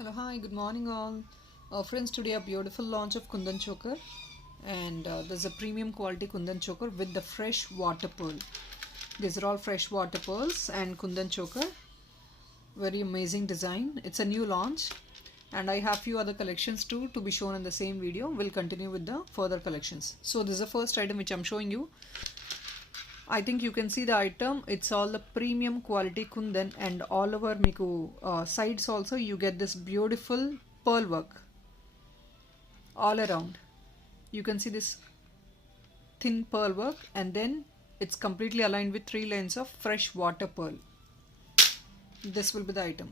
Hello, hi, good morning all. Friends, today a beautiful launch of Kundan choker, and there's a premium quality Kundan choker with the fresh water pearl. These are all fresh water pearls and Kundan choker. Very amazing design. It's a new launch, and I have few other collections too to be shown in the same video. We'll continue with the further collections. So this is the first item which I'm showing you. I think you can see the item. It's all the premium quality kundan, and all over miku sides also you get this beautiful pearl work all around. You can see this thin pearl work, and then it's completely aligned with 3 lanes of fresh water pearl. This will be the item.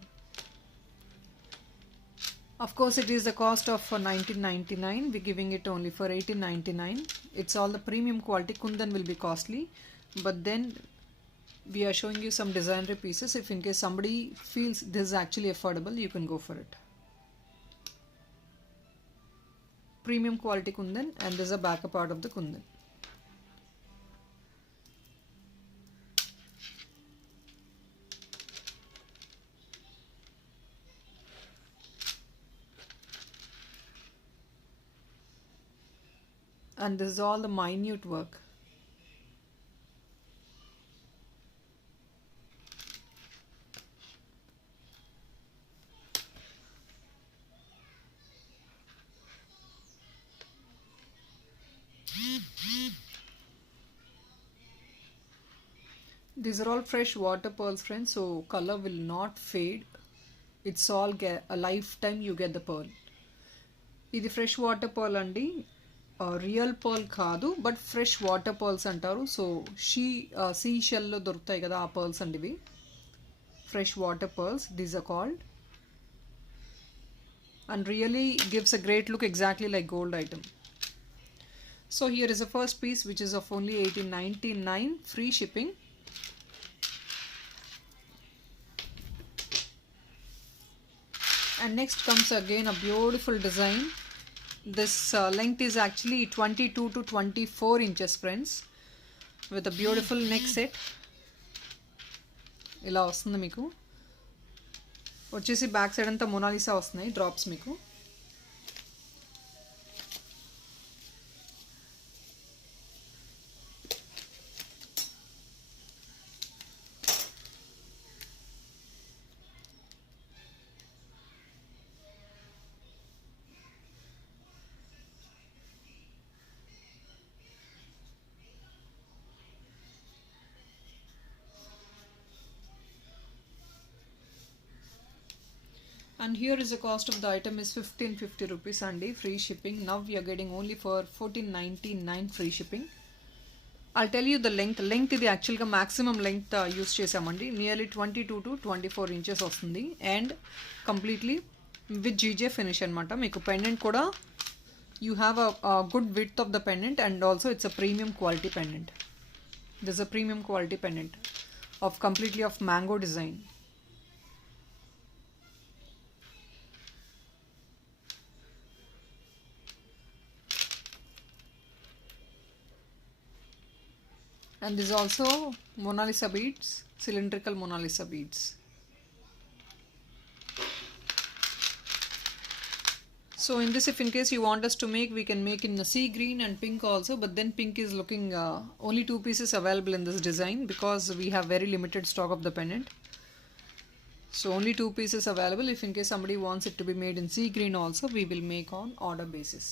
Of course, it is the cost of 1999. We're giving it only for 1899. It's all the premium quality. Kundan will be costly, but then we are showing you some designer pieces. If in case somebody feels this is actually affordable, you can go for it. Premium quality kundan, and this is a backup part of the kundan. And this is all the minute work. These are all fresh water pearls, friends, so color will not fade. It's all a lifetime you get the pearl. ఇది fresh water pearl అండి, real pearl కాదు, but fresh water pearls అంటారు. So sea షెల్లో దొరుకుతాయి కదా ఆ pearls అండి ఇవి. Fresh water pearls these are called, and really gives a great look exactly like gold item. So here is the first piece which is of only 1899, free shipping. And next comes again a beautiful design. This length is actually 22 to 24 inches, friends, with a beautiful neck set. ఇలా వస్తుంది మీకు. వచ్చేసి back side అంతా Mona Lisa వస్తున్నాయి drops మీకు. And here is the cost of the item is 1550 rupees and free shipping. Now we are getting only for 1499 free shipping. I'll tell you the length. Length ఇది యాక్చువల్గా maximum length use చేసామండి. Nearly 22 to 24 inches వస్తుంది, and completely with GJ finish అనమాట. మీకు pendant కూడా you have a good width of the pendant, and also it's a premium quality pendant. This a premium quality pendant of completely off mango design. And this is also Mona Lisa beads, cylindrical Mona Lisa beads. So in this, if in case you want us to make, we can make in the sea green and pink also, but then pink is looking only 2 pieces available in this design because we have very limited stock of the pendant. So only 2 pieces available. If in case somebody wants it to be made in sea green also, we will make on order basis.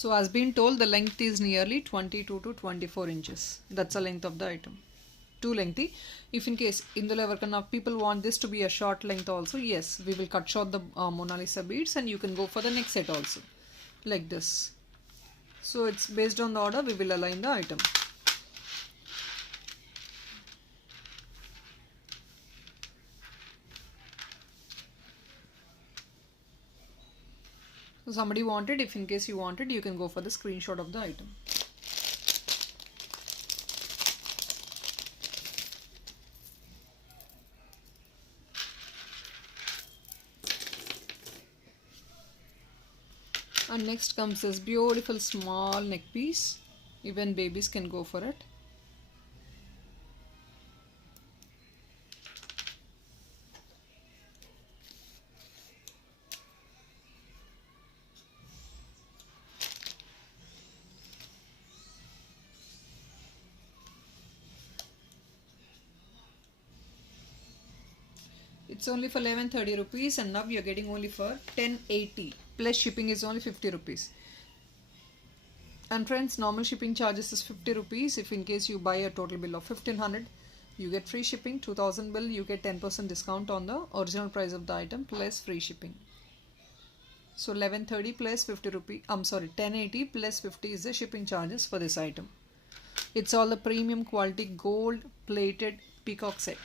So as been told, the length is nearly 22 to 24 inches. That's the length of the item. Too lengthy. If in case indulo evarkana people want this to be a short length also, yes, we will cut short the Mona Lisa beads, and you can go for the next set also like this. So it's based on the order we will align the item. So somebody wanted, if in case you wanted, you can go for the screenshot of the item. And next comes this beautiful small neck piece. Even babies can go for it. It's only for 1130 rupees, and now you're getting only for 1080 plus shipping is only 50 rupees. And friends, normal shipping charges is 50 rupees. If in case you buy a total bill of 1500, you get free shipping. 2000 bill, you get 10% discount on the original price of the item plus free shipping. So 1130 plus 50 rupee, 1080 plus 50 is the shipping charges for this item. It's all the premium quality gold plated peacock set.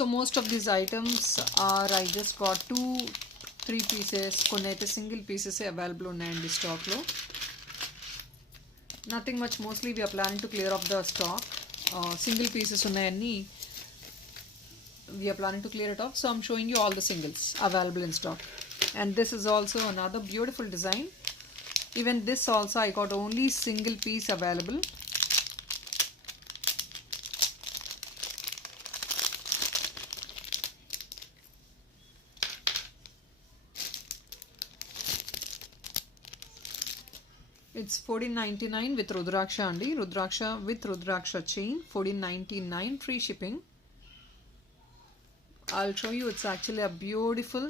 So most of these items are, I just got 2-3 pieces, కొన్నైతే single pieces available ఉన్నాయండి స్టాక్లో. Nothing much, mostly we're planning to clear off the stock. Single pieces ఉన్నాయన్నీ we're planning to clear it off. So I'm showing you all the singles available in stock. And this is also another beautiful design. Even this also I got only single piece available. It's 1499 with Rudraksha andi. Rudraksha with Rudraksha chain, 1499 free shipping. I'll show you, it's actually a beautiful.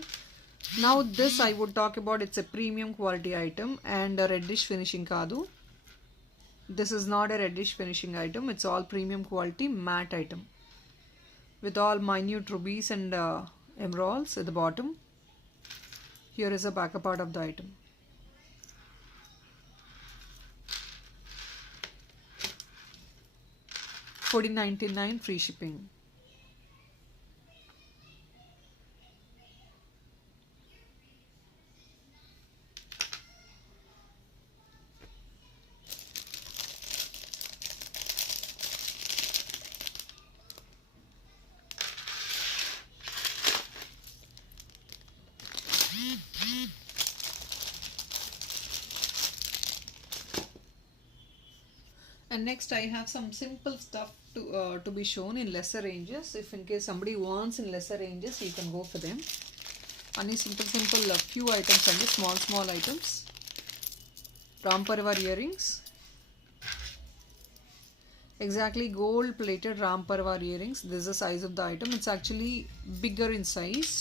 Now this I would talk about, it's a premium quality item and a reddish finishing kaadu. This is not a reddish finishing item, it's all premium quality matte item with all minute rubies and emeralds at the bottom. Here is a backup part of the item. 1499 free shipping. And next I have some simple stuff to be shown in lesser ranges. If in case somebody wants in lesser ranges, you can go for them. Any simple few items and small items. Ram Parvar earrings. Exactly gold plated Ram Parvar earrings. This is the size of the item. It's actually bigger in size.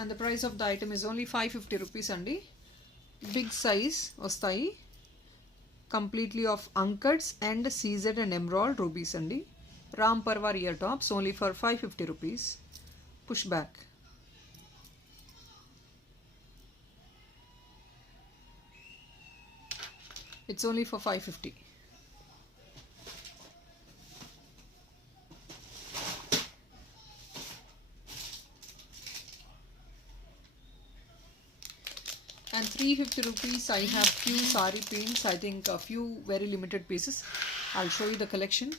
And the price of the item is only 550 rupees andi. Big size vastayi, completely of unkats and CZ and emerald rubies andi. Ram Parvar ear tops only for 550 rupees. Push back. It's only for 550. And 350 rupees I have few sari pins. I think a few very limited pieces. I'll show you the collection.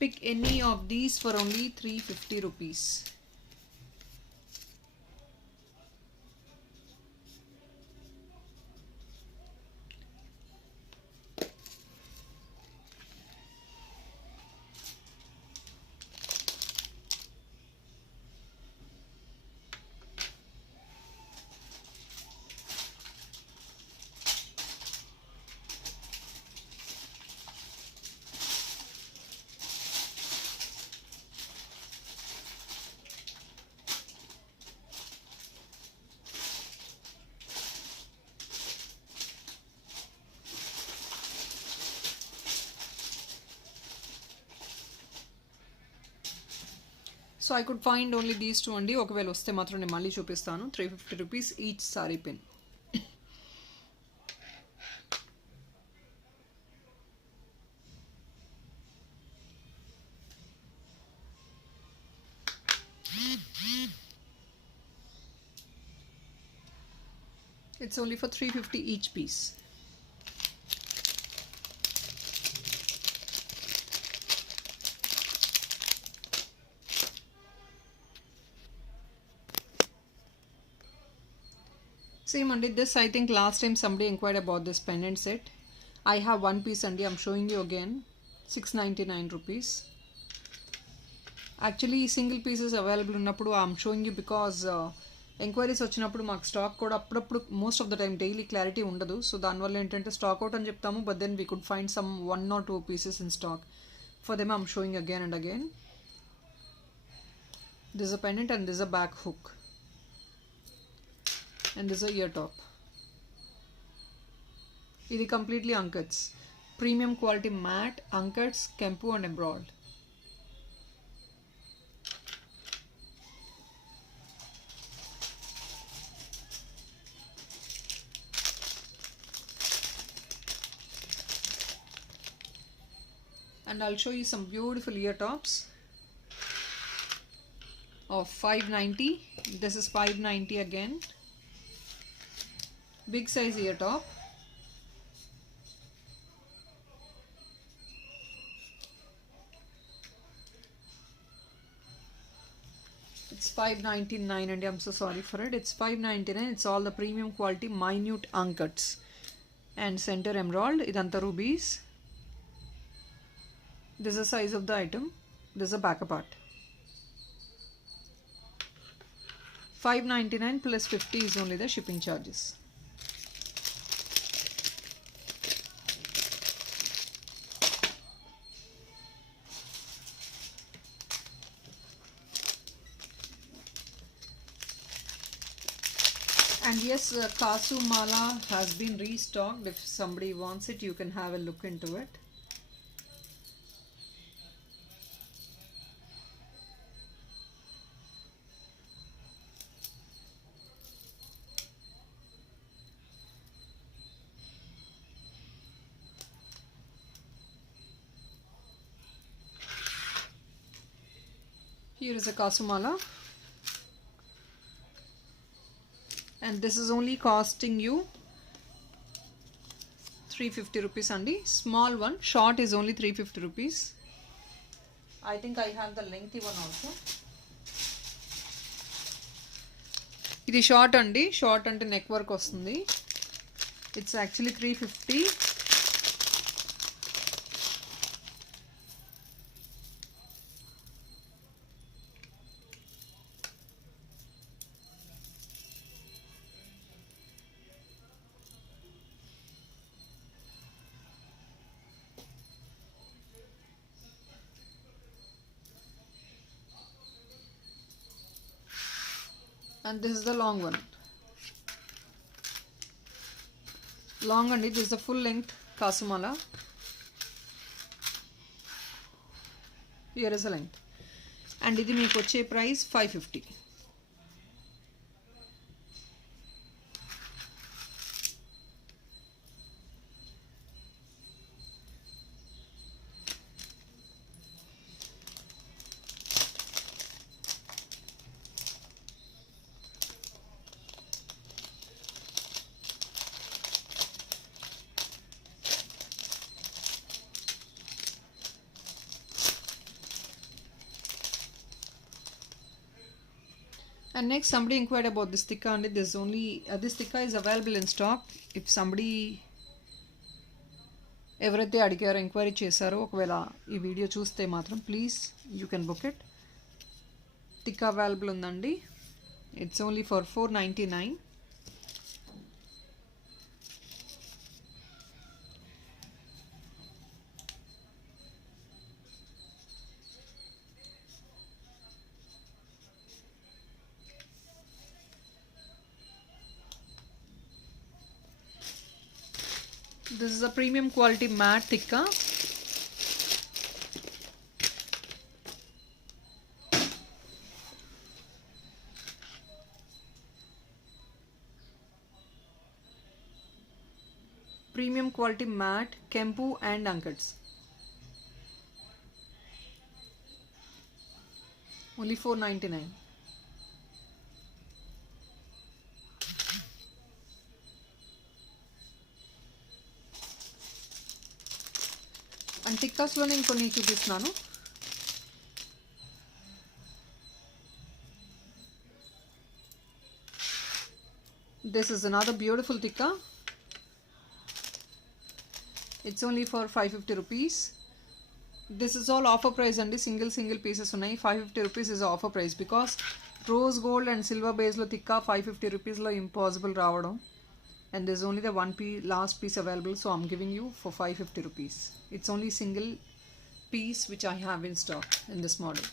Pick any of these for only 350 rupees. So I could find only these two andi. ఒకవేళ వస్తే మాత్రం నేను మళ్ళీ చూపిస్తాను. 350 rupees each sari pin. It's only for 350 each piece. Same andi, this I think last time somebody inquired about this pendant set. I have one piece andi, I'm showing you again. 699 rupees. Actually single pieces available ఉన్నప్పుడు I'm showing you because enquiries వచ్చినప్పుడు మాకు stock కూడా అప్పుడప్పుడు most of the time daily clarity ఉండదు. So దానివల్ల ఏంటంటే stock out అని చెప్తాము, but then we could find some 1 or 2 pieces in stock. For them I'm showing again and again. This is a pendant and this is a back hook. And this is a ear top. ఇది completely unkats. Premium quality matte, unkats, kempu and emerald. And I'll show you some beautiful ear tops of 590. This is 590 again. Big size ear top. It's 599 and I'm so sorry for it. It's 599. It's all the premium quality minute unkats and center emerald. Idanta rubies. This is the size of the item. This is the back part. 599 plus 50 is only the shipping charges. And yes, Kasu Mala has been restocked. If somebody wants it, you can have a look into it. Here is a Kasu Mala. And this is only costing you 350 rupees andi. Small one, short is only 350 rupees. I think I have the lengthy one also. ఇది short అండి, short అంటే neck work వస్తుంది. It's actually 350. And this is the long one. Long and this is the full length Kasu Mala. Here is the length. And ఇది మీకు వచ్చే price 550. And next somebody inquired about this tikka and this only this tikka is available in stock. If somebody ఎవరైతే అడిగారో enquiry చేశారో ఒకవేళ ఈ video చూస్తే మాత్రం please you can book it. Tikka available ఉందండి. It's only for 499. This is a premium quality matte tikka. Premium quality matte, kempu and unkats. Only 499. And టిక్కాస్లో నేను కొన్ని చూపిస్తున్నాను. This is another beautiful tikka. It's only for 550 rupees. This is all offer price and single pieces ఉన్నాయి. 550 rupees is offer price because rose gold and silver base లో tikka 550 rupees లో impossible రావడం. And there's only the last piece available, so I'm giving you for 550 rupees. It's only single piece which I have in stock in this model.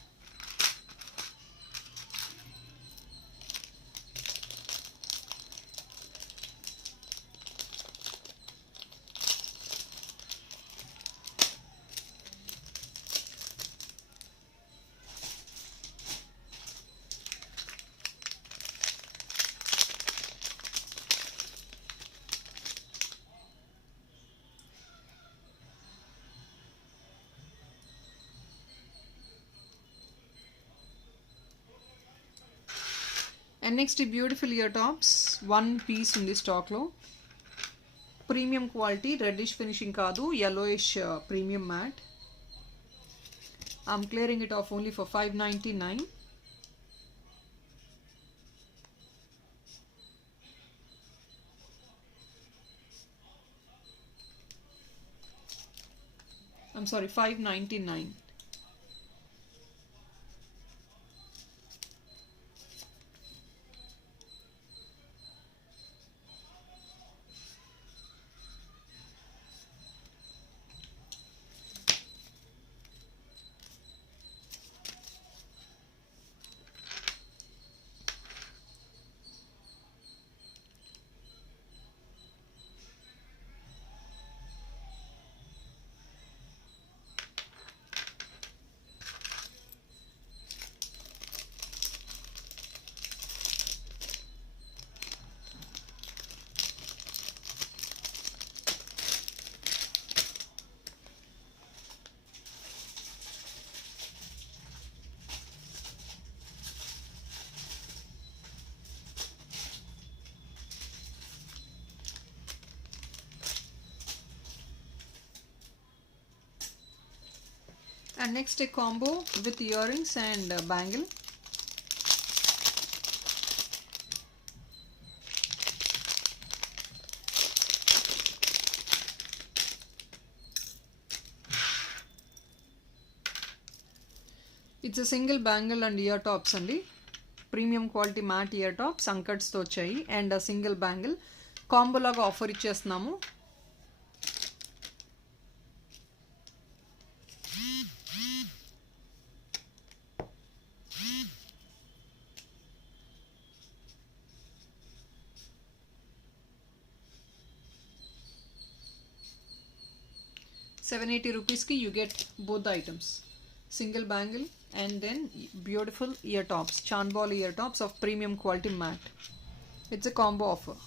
And next beautiful ear tops, one piece in this stock lo. Premium quality, reddish finishing kaadu, yellowish premium matte. I'm clearing it off only for 599. I'm sorry, 599. And next a combo with earrings and bangle. It's a single bangle and ear tops andi. Premium quality matte ear tops ancuts తో వచ్చాయి and a single bangle combo లాగా offer ఇచ్చేస్తున్నాము. ₹780 ki you get both the items, single bangle and then beautiful ear tops, chandball ear tops of premium quality matte. It's a combo offer.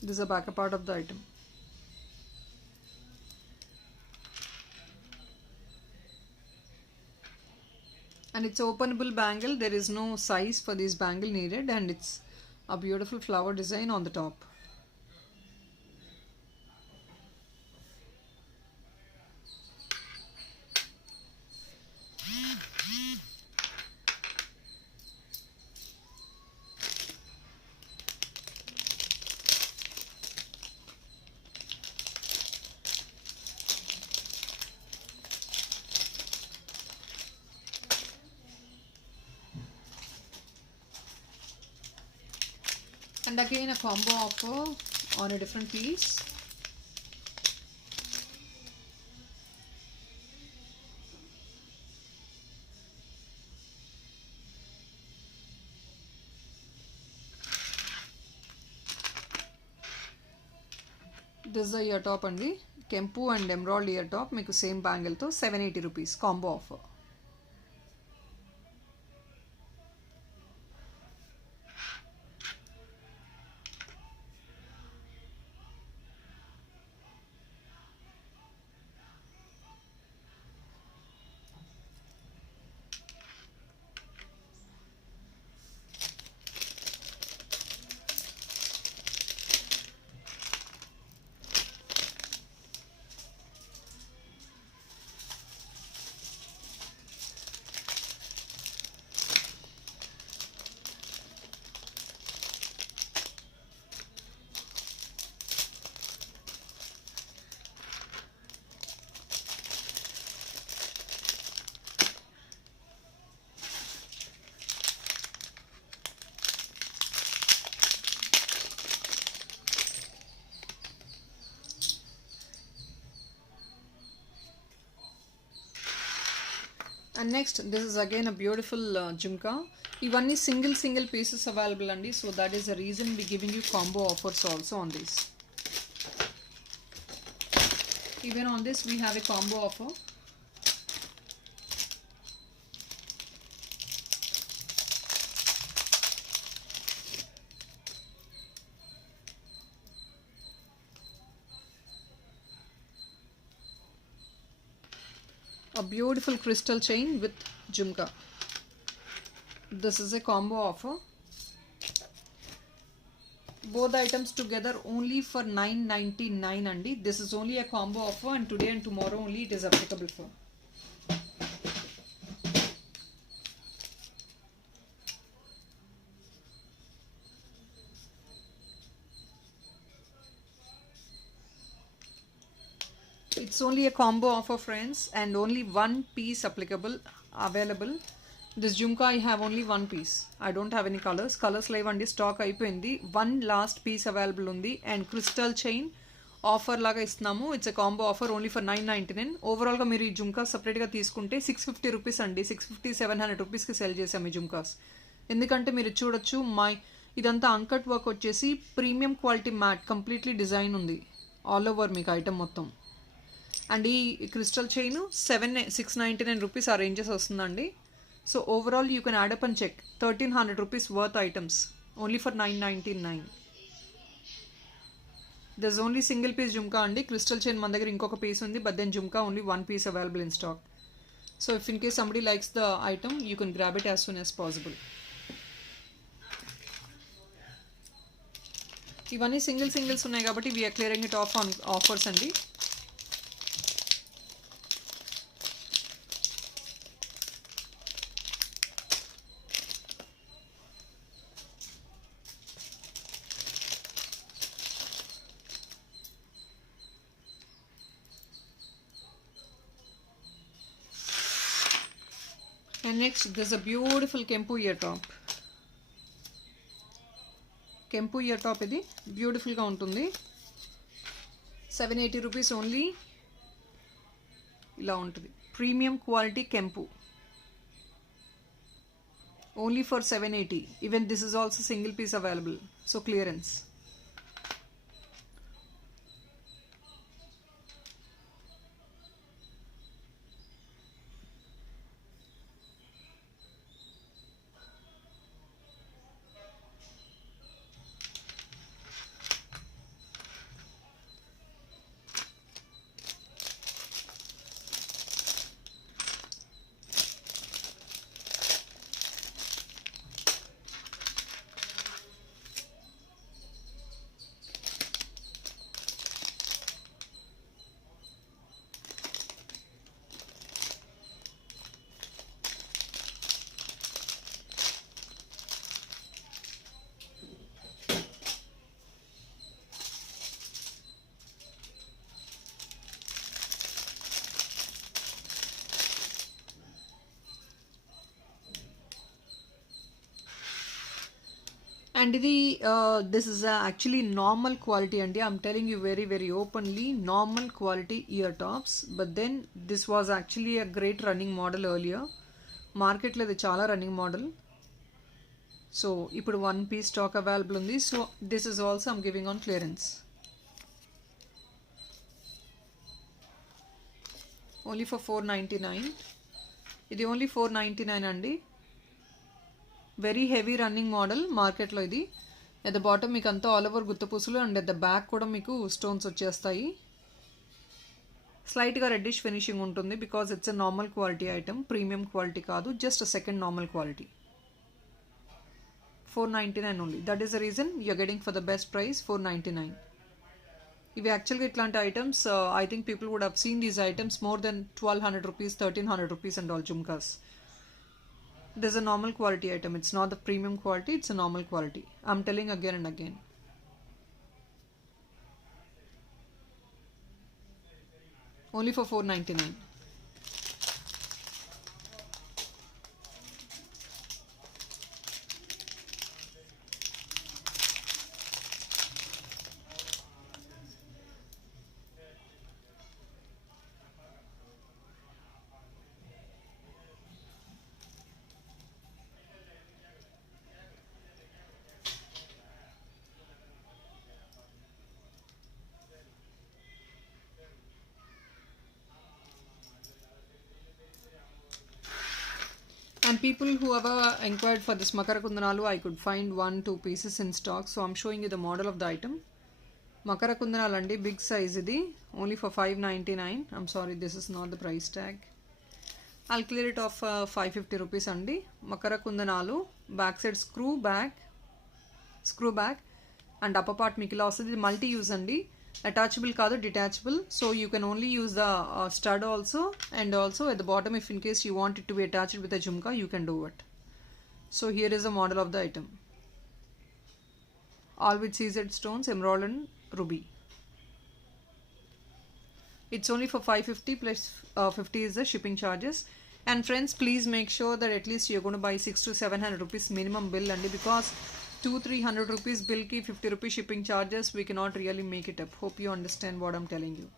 This is the back part of the item. And it's openable bangle. There is no size for this bangle needed, and it's a beautiful flower design on the top. And again a combo offer on a different piece. This is a ear top andi, kempu and emerald ear top, meeku same bangle tho ₹780 combo offer. And next, this is again a beautiful jhumka. Ivanni single pieces available andi, so that is the reason we giving you combo offers also on this. Even on this we have a combo offer. A beautiful crystal chain with jhumka. This is a combo offer. Both items together only for 999 andi. This is only a combo offer, and today and tomorrow only it is applicable for. It's only a combo offer, friends, and only one piece available. This jhumka I have only one piece. I don't have any colors. Colors live andi, stock అయిపోయింది. One last piece available ఉంది, and crystal chain offer లాగా ఇస్తున్నాము. It's a combo offer only for 999. Overall గా మీరు ఈ jhumka separate గా తీసుకుంటే 650 rupees అండి. 650-700 రూపీస్ కి సెల్ చేసాము ఈ జుమ్కాస్. ఎందుకంటే మీరు చూడొచ్చు, ఇదంతా అంకట్ వర్క్ వచ్చేసి premium quality matte, completely design ఉంది ఆల్ ఓవర్ మీకు ఐటమ్ మొత్తం. అండ్ ఈ క్రిస్టల్ చైన్ 699 రూపీస్ ఆ రేంజెస్ వస్తుందండి. So overall you can add up and check 1300 rupees worth items only for 999. Thus only single piece jhumka అండి. Crystal chain మన దగ్గర ఇంకొక పీస్ ఉంది, but then jhumka only one piece available in stock. So if in case somebody likes the item you can grab it as soon as possible. ఇవన్నీ singles ఉన్నాయి కాబట్టి we are clearing it off on offers అండి. And next, there's a beautiful Kempu ear top. Kempu ear top ఇది beautiful గా ఉంటుంది. 780 rupees only. ఇలా ఉంటుంది premium quality kempu only for 780. Even this is also single piece available, so clearance. And this is actually normal quality andi. I'm telling you very openly, normal quality ear tops. But then this was actually a great running model earlier. Market lo idi chala running model. So ఇప్పుడు one piece stock available undi. So this is also I'm giving on clearance. Only for 499. ఇది only 499 అండి. Very heavy running model మార్కెట్లో ఇది. At the bottom మీకు అంతా all over గుత్తపూసలు, and at the back కూడా మీకు స్టోన్స్ వచ్చేస్తాయి. స్లైట్గా రెడ్డిష్ ఫినిషింగ్ ఉంటుంది because it's a normal quality item, premium quality కాదు, just second normal quality. 499 only. That is the reason you're getting for the best price 499. ఇవి యాక్చువల్గా ఇట్లాంటి items I think people would have seen these items more than 1200 rupees, 1300 rupees and all jhumkas. There's a normal quality item. It's not the premium quality, it's a normal quality. I'm telling again and again. Only for 499. people who ever inquired for this Makara Kundanalu, I could find 1-2 pieces in stock. So I'm showing you the model of the item. Makara Kundanalu andi, big size idi, only for $5.99. I'm sorry, this is not the price tag. I'll clear it off 550 rupees andi. Makara Kundanalu, back side screw back and upper part మీకు ఇలా వస్తుంది. Multi use అండి, attachable కాదు, detachable. So you can only use the stud also, and also at the bottom if in case you want it to be attached with a jhumka you can do it. So here is the model of the item, all with CZ stones, emerald and ruby. It's only for 550 plus 50 is the shipping charges. And friends, please make sure that at least you're going to buy 600 to 700 rupees minimum bill, and because 200-300 rupees bill ki 50 rupees shipping charges, we cannot really make it up. Hope you understand what I'm telling you.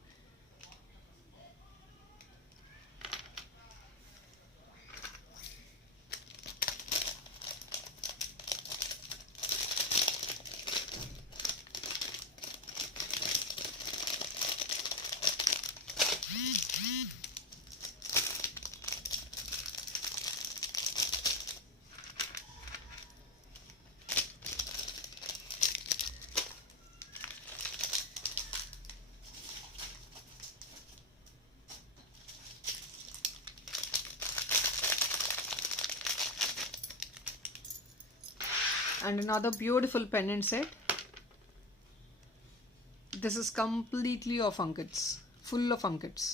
And another beautiful pendant set. This is completely of ankits, full of ankits.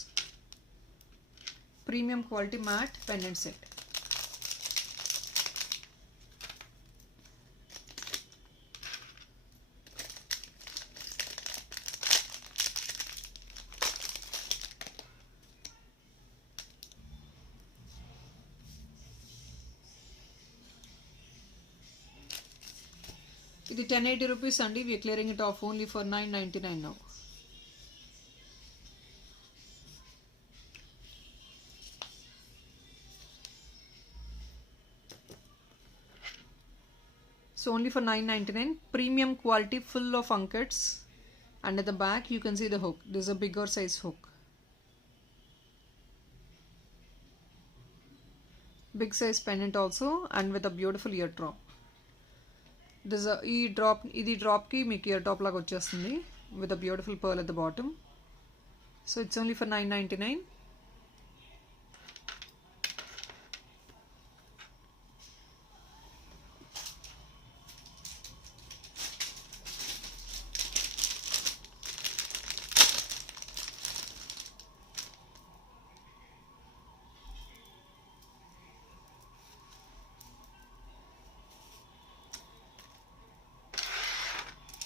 Premium quality matte pendant set. ఇది 1080 rupees అండి. we are clearing it off only for 999 now. So only for 999, premium quality, full of ankits, and at the back you can see the hook. This is a bigger size hook, big size pendant also, and with a beautiful ear drop. This ఇది drop కి మీకు year top లాగా వచ్చేస్తుంది with a beautiful pearl at the bottom. So it's only for 999.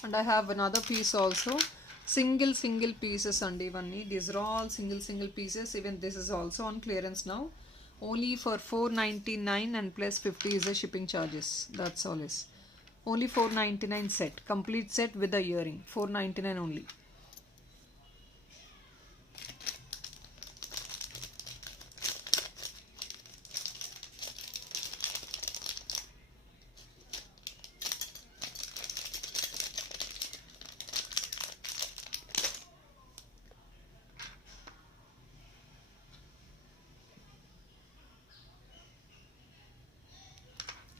And I have another piece also, single pieces and even these are all single pieces. Even this is also on clearance now, only for 499 and plus 50 is the shipping charges. That's all is only 499 set, complete set with the earring, 499 only.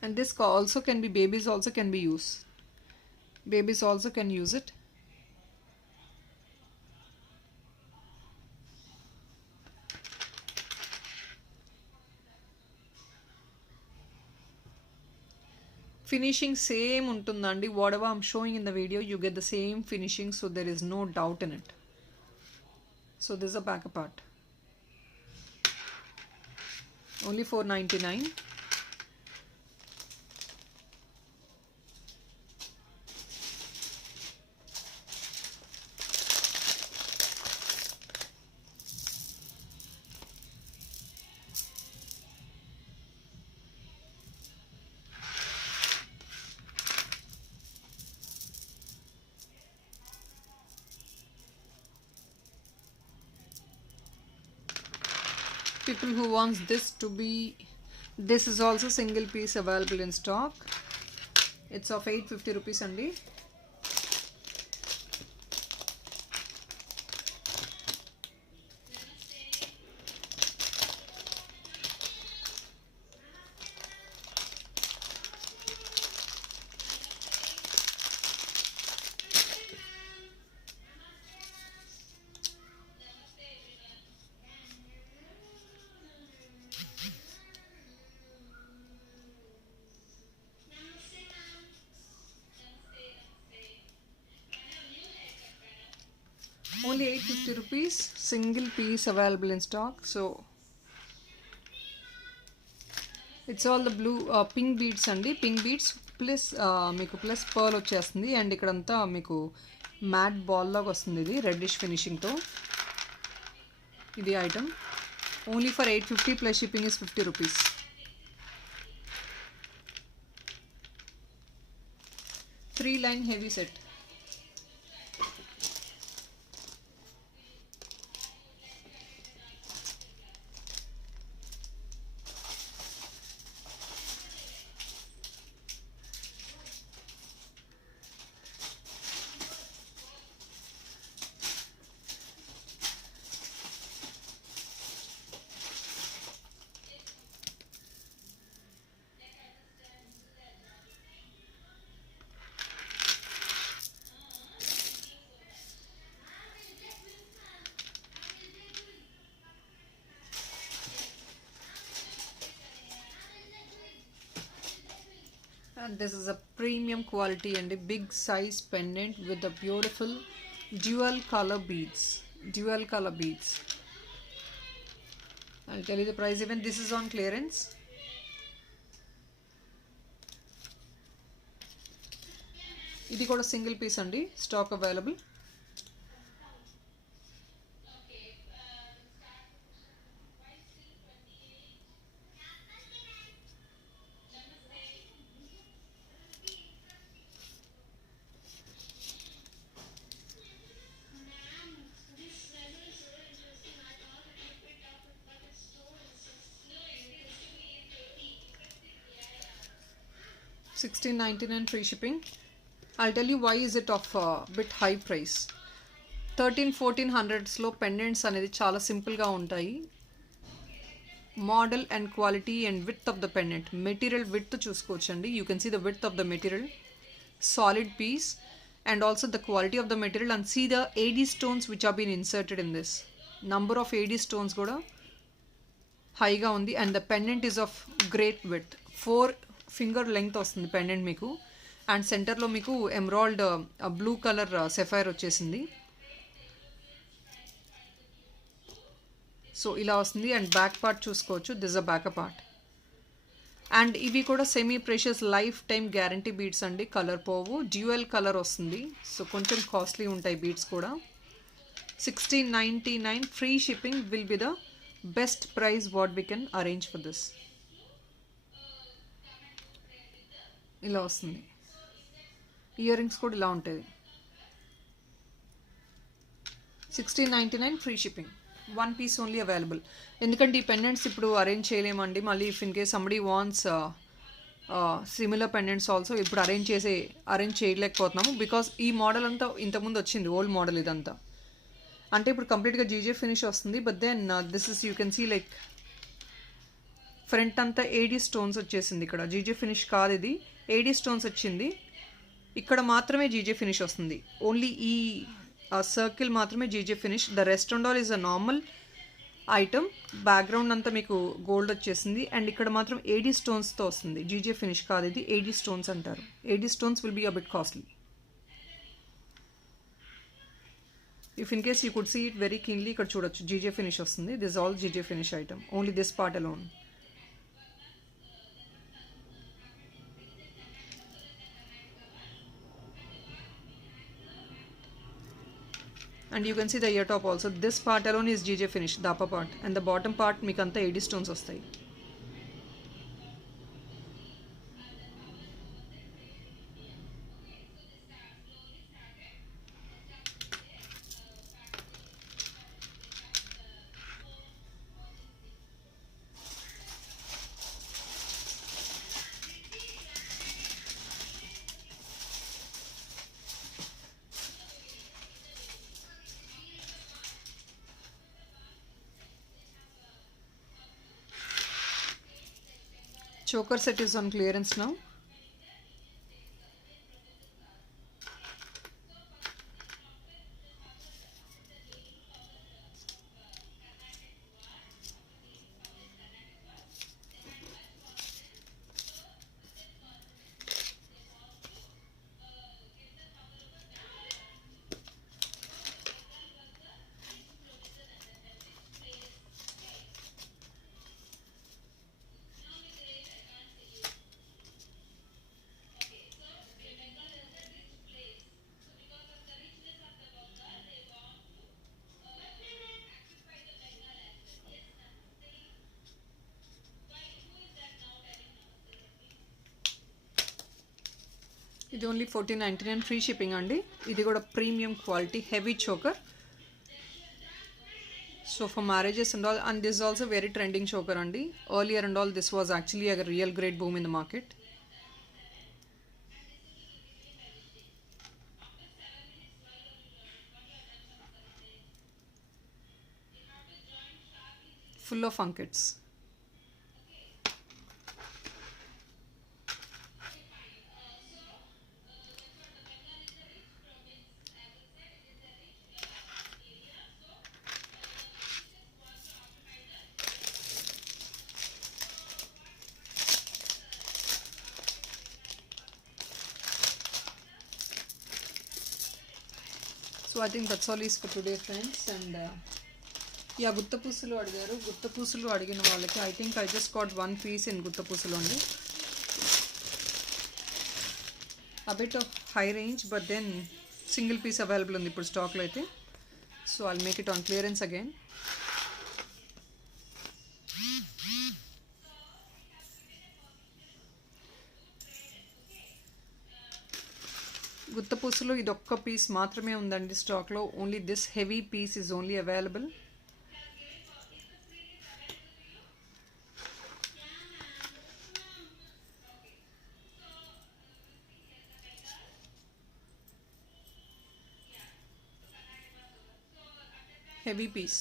And this also can be, babies also can be used, babies also can use it. Finishing same untundandi, whatever I'm showing in the video you get the same finishing, so there is no doubt in it. So this is a back part, only 499. People who wants this to be, this is also single piece available in stock. It's of 850 rupees only. Only 850 rupees, single piece available in stock. So it's all the blue pink beads అండి. Pink beads plus మీకు plus pearl వచ్చేస్తుంది. And ఇక్కడంతా మీకు mat ball లాగా వస్తుంది. ఇది reddish ఫినిషింగ్తో. ఇది item only for 850 plus shipping is 50 rupees. Three line heavy set. And this is a premium quality and a big size pendant with the beautiful dual color beads. I'll tell you the price. Even this is on clearance. ఇది కూడా single piece అండి. Stock available. $16.99 free shipping. I'll tell you why is it of bit high price. 1300-1400లో pendants అనేది చాలా సింపుల్గా ఉంటాయి. Model and quality and width of the pendant, material width చూసుకోవచ్చండి. You can see the width of the material, solid piece, and also the quality of the material, and see the AD stones which have been inserted in this. Number of AD stones కూడా హైగా ఉంది. And the pendant is of great width. 4 finger length వస్తుంది pendant మీకు. And సెంటర్లో మీకు emerald blue colour sapphire వచ్చేసింది. So ఇలా వస్తుంది. అండ్ బ్యాక్ పార్ట్ చూసుకోవచ్చు. This a back part. And ఇవి కూడా semi precious life time guarantee beads అండి. కలర్ పోవు. డ్యూయల్ కలర్ వస్తుంది. సో కొంచెం కాస్ట్లీ ఉంటాయి బీడ్స్ కూడా. $16.99 free shipping will be the best price what we can arrange for this. ఇలా వస్తుంది. ఇయర్ రింగ్స్ కూడా ఇలా ఉంటుంది. $16.99 free shipping. 1 piece only available. ఎందుకంటే ఈ పెండెంట్స్ ఇప్పుడు అరేంజ్ చేయలేమండి. మళ్ళీ if in case somebody wants similar pendants also ఇప్పుడు అరేంజ్ చేయలేకపోతున్నాము. బికాస్ ఈ మోడల్ అంతా ఇంతకుముందు వచ్చింది, ఓల్డ్ మోడల్ ఇదంతా. అంటే ఇప్పుడు కంప్లీట్గా జీజే ఫినిష్ వస్తుంది. But then this is you can see like front అంతా ఏడీ స్టోన్స్ వచ్చేసింది. ఇక్కడ జీజే ఫినిష్ కాదు, ఇది ఏడీ స్టోన్స్ వచ్చింది. ఇక్కడ మాత్రమే జీజే ఫినిష్ వస్తుంది. ఓన్లీ ఈ సర్కిల్ మాత్రమే GJ finish. The rest and all is a normal item. Background అంతా మీకు గోల్డ్ వచ్చేసింది. అండ్ ఇక్కడ మాత్రం ఏడీ స్టోన్స్తో వస్తుంది. జీజే ఫినిష్ కాదు, ఇది ఏడీ స్టోన్స్ అంటారు. AD stones will be a bit costly. If in case you could see it very cleanly, ఇక్కడ చూడొచ్చు జీజే ఫినిష్ వస్తుంది. This all GJ finish item. Only this part alone. And you can see the ear top also. This part alone is GJ finish, the upper part, and the bottom part మీకు అంతా 80 stones వస్తాయి. Choker set is on clearance now. ఇది only 1499 free shipping అండి. ఇది కూడా premium quality heavy choker. So for marriages and all, and this also very trending choker అండి. Earlier and all this was actually a real great boom in the market. Full of funkets. So I think that's all is for today, friends. And yeah, గుత్తపూసలు అడిగారు. గుత్తపూసలు అడిగిన వాళ్ళకి I think I just got one piece in గుత్తపూసలు only. A bit of high range, but then single piece available ఉంది ఇప్పుడు స్టాక్లో అయితే. So I'll make it on clearance again. గుత్తపూసలు ఇది ఒక్క piece మాత్రమే ఉందండి స్టాక్లో. Only this heavy piece is only available. Heavy piece.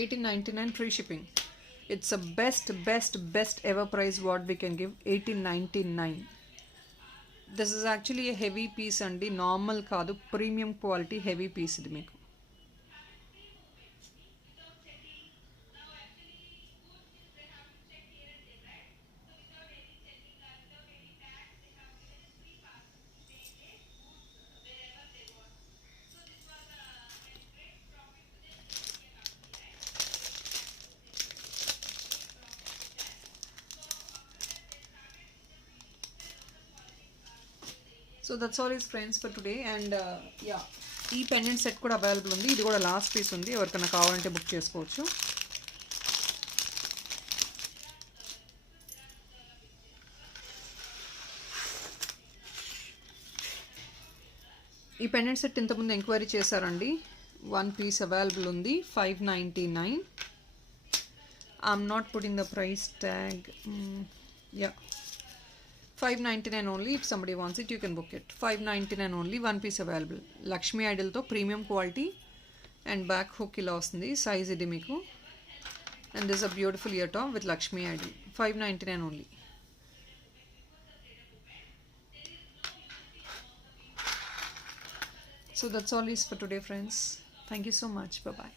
$18.99 free shipping. It's a best ever price what we can give. $18.99. This is actually a heavy piece andi, normal kaadu, premium quality heavy piece idi meeku. So that's all is friends for today. And yeah, ఈ pendant set కూడా available ఉంది. ఇది కూడా last piece ఉంది, ఎవరికైనా కావాలంటే book చేసుకోవచ్చు. ఈ పెండెంట్ సెట్ ఇంతకుముందు ఎంక్వైరీ చేశారండి. వన్ పీస్ అవైలబుల్ ఉంది. $599. I'm not putting the price tag. Yeah, $599 only. If somebody wants it, you can book it. $599 only. One piece available. Lakshmi Idol to premium quality and back hook ila vastundi. Size idi meeku. And this is a beautiful ear top with Lakshmi Idol. $599 only. So that's all is for today, friends. Thank you so much. Bye bye.